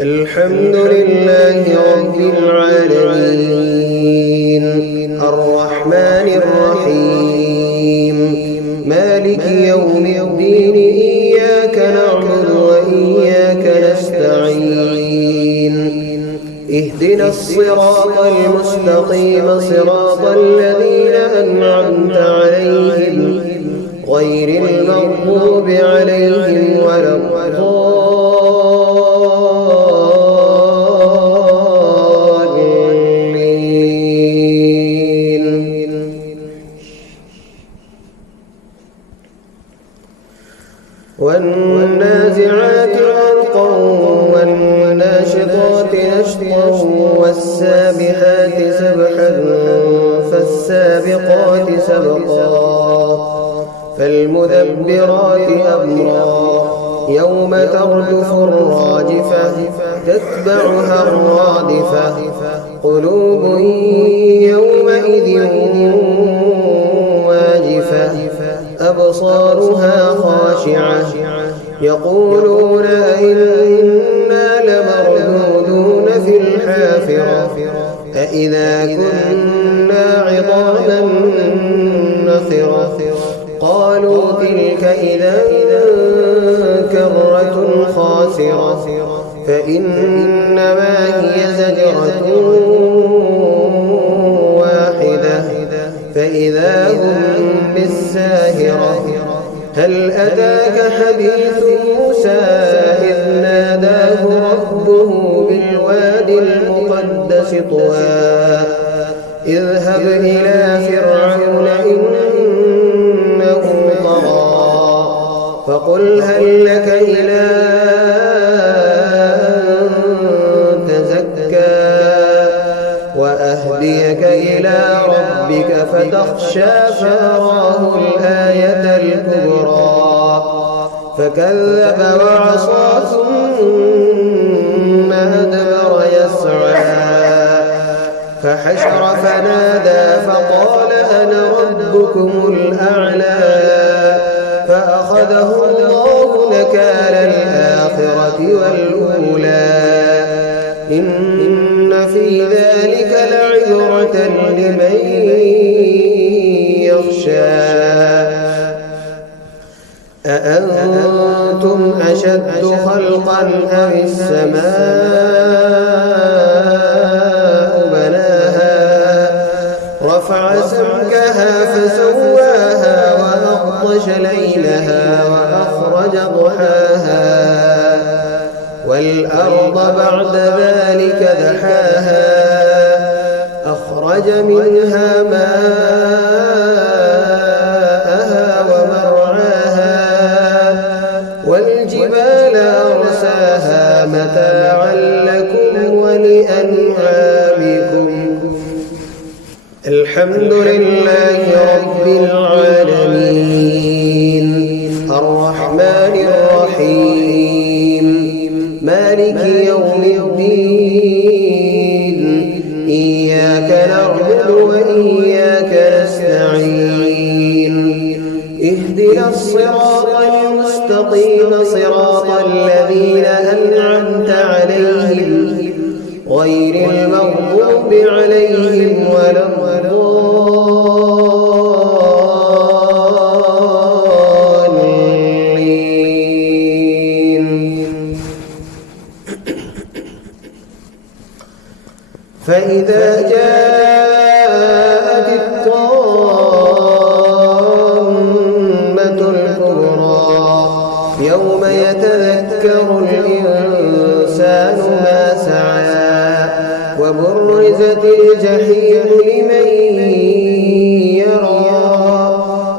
الحمد لله رب العالمين الرحمن الرحيم مالك يوم الدين إياك نعبد وإياك نستعين اهدنا الصراط المستقيم صراط الذين أنعمت عليهم غير المغضوب عليهم ولا الضالين. والنازعات غرقا والناشطات نشطا والسابحات سبحا فالسابقات سبقا فالمدبرات أمرا يوم ترجف الراجفة تتبعها الرادفة قلوب يومئذ واجفة أبصارها خاشعة يقولون أئنا لمردودون في الحافرة أئذا كنا عظاما نخرة قالوا تلك إذا كرة خاسرة فإنما هي زجرة واحدة فإذا هم بالساهرة هل أتاك حديث موسى إذ ناداه ربه بالوادي المقدس طوى اذهب إلى فرعون إنه طغى فقل هل لك إلى أن تزكى وأهديك إلى ربك فتخشى فأراه الآية الكبرى فكذب وعصى ثم أدبر يسعى فحشر فنادى فقال أنا ربكم الأعلى فأخذه الله نكال الآخرة والأولى إن في ذلك لعبرة لمن يخشى أأنتم أشد خلقا أم السماء بناها رفع سمكها فسواها وأغطش ليلها وأخرج ضحاها والأرض بعد ذلك دحاها أخرج منها ماءها ومرعاها والجبال أرساها متاعا لكم ولأنعامكم الحمد لله رب العالمين الرحمن الرحيم مالك يوم الدين إياك نعبد وإياك نستعين اهدنا الصراط المستقيم صراط الذين أنعمت عليهم غير المغضوب عليهم ولا الضالين فإذا جاءت الطامة الكبرى يوم يتذكر الإنسان ما سعى وبرزت الجحيم لمن يرى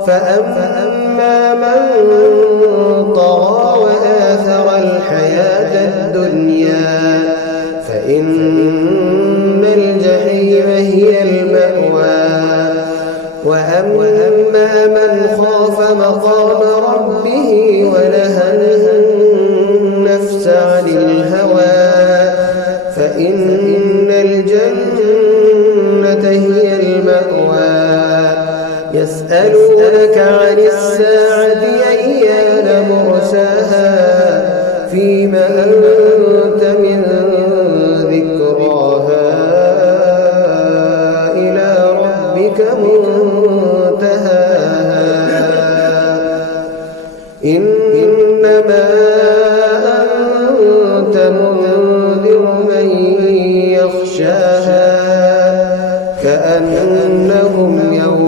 فأما من طغى وآثر الحياة الدنيا فإن الجحيم هي المأوى وأما من خاف مقام ربه ونهى النفس عن الهوى فإن الجنة هي المأوى يسألونك عن الساعة أيان مرساها فيما أنت من إنما أنت منذر من يخشاها كأنهم يوم